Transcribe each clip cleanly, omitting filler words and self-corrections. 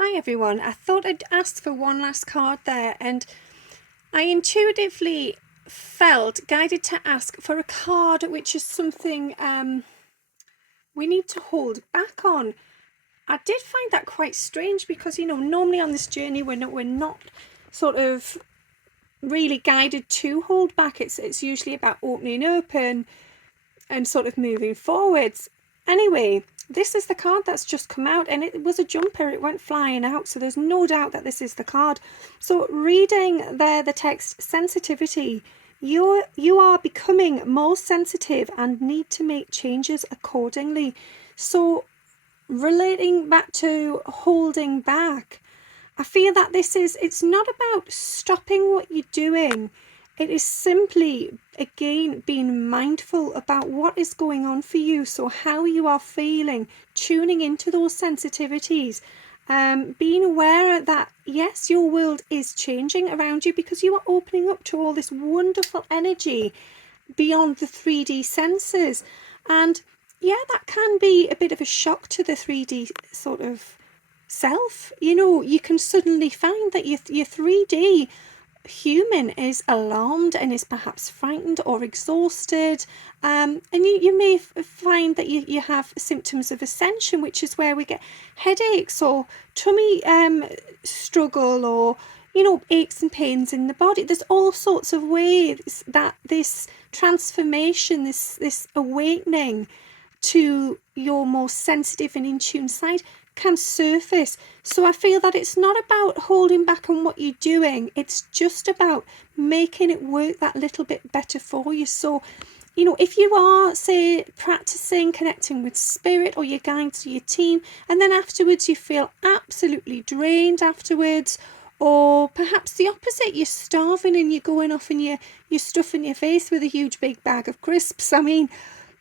Hi everyone, I thought I'd ask for one last card there, and I intuitively felt guided to ask for a card which is something we need to hold back on. I did find that quite strange because, normally on this journey we're not sort of really guided to hold back. It's usually about opening up and sort of moving forwards. Anyway, this is the card that's just come out, and it was a jumper. It went flying out, so there's no doubt that this is the card. So reading there the text sensitivity, you are becoming more sensitive and need to make changes accordingly. So relating back to holding back, I feel that it's not about stopping what you're doing. It is simply, again, being mindful about what is going on for you. So how you are feeling, tuning into those sensitivities, being aware that, yes, your world is changing around you because you are opening up to all this wonderful energy beyond the 3D senses. And yeah, that can be a bit of a shock to the 3D sort of self. You can suddenly find that your 3D human is alarmed and is perhaps frightened or exhausted, and you may find that you have symptoms of ascension, which is where we get headaches or tummy struggle, or aches and pains in the body. There's all sorts of ways that this transformation, this awakening to your more sensitive and in tune side can surface. So I feel that it's not about holding back on what you're doing, it's just about making it work that little bit better for you. So if you are, say, practicing connecting with spirit or your guides or your team, and then afterwards you feel absolutely drained afterwards, or perhaps the opposite, you're starving and you're going off and you're stuffing your face with a huge big bag of crisps. I mean,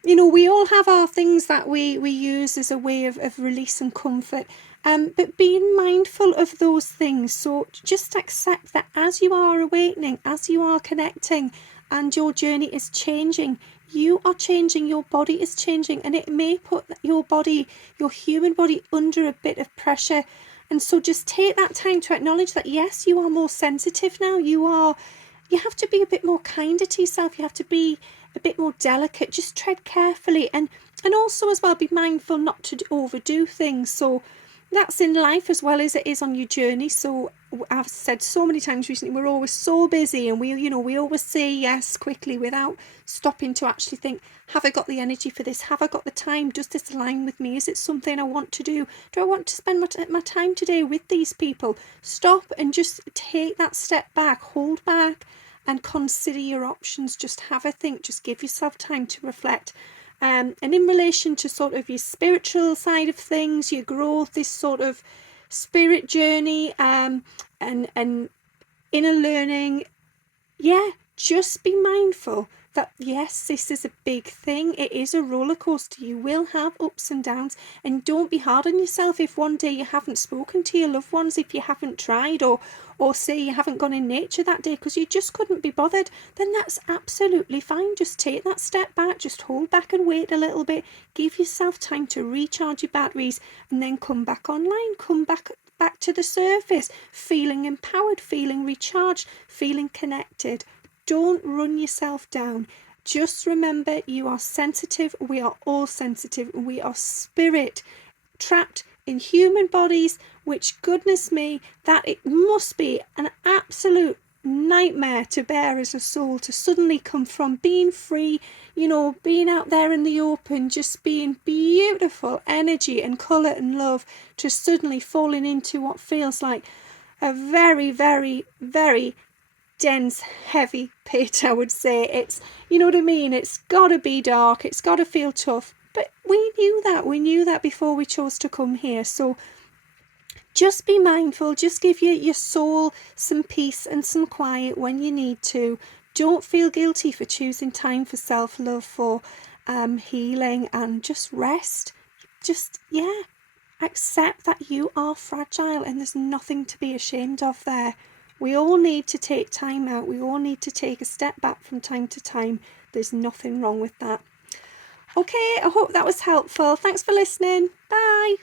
we all have our things that we use as a way of release and comfort, but being mindful of those things. So just accept that as you are awakening, as you are connecting, and your journey is changing, you are changing, your body is changing, and it may put your body, your human body, under a bit of pressure. And so just take that time to acknowledge that, yes, you are more sensitive now. You have to be a bit more kinder to yourself. You have to be a bit more delicate. Just tread carefully, and also as well be mindful not to overdo things. So that's in life as well as it is on your journey. So I've said so many times recently, we're always so busy, and we always say yes quickly without stopping to actually think, have I got the energy for this? Have I got the time? Does this align with me? Is it something I want to do? Do I want to spend my time today with these people? Stop and just take that step back, hold back, and consider your options. Just have a think, just give yourself time to reflect. And in relation to sort of your spiritual side of things, your growth, this sort of spirit journey, and inner learning, yeah, just be mindful that, yes, this is a big thing. It is a roller coaster. You will have ups and downs, and don't be hard on yourself if one day you haven't spoken to your loved ones, if you haven't tried, or say you haven't gone in nature that day because you just couldn't be bothered. Then that's absolutely fine. Just take that step back, just hold back and wait a little bit, give yourself time to recharge your batteries, and then come back online, come back to the surface, feeling empowered, feeling recharged, feeling connected. Don't run yourself down. Just remember, you are sensitive. We are all sensitive. We are spirit trapped in human bodies, which, goodness me, that it must be an absolute nightmare to bear as a soul, to suddenly come from being free, being out there in the open, just being beautiful energy and colour and love, to suddenly falling into what feels like a very, very, very dense, heavy pit. I would say it's, you know what I mean, it's got to be dark, it's got to feel tough, but we knew that before we chose to come here. So just be mindful, just give your soul some peace and some quiet when you need to. Don't feel guilty for choosing time for self-love, for healing, and just rest. Just, yeah, accept that you are fragile and there's nothing to be ashamed of there. We all need to take time out. We all need to take a step back from time to time. There's nothing wrong with that. Okay, I hope that was helpful. Thanks for listening. Bye.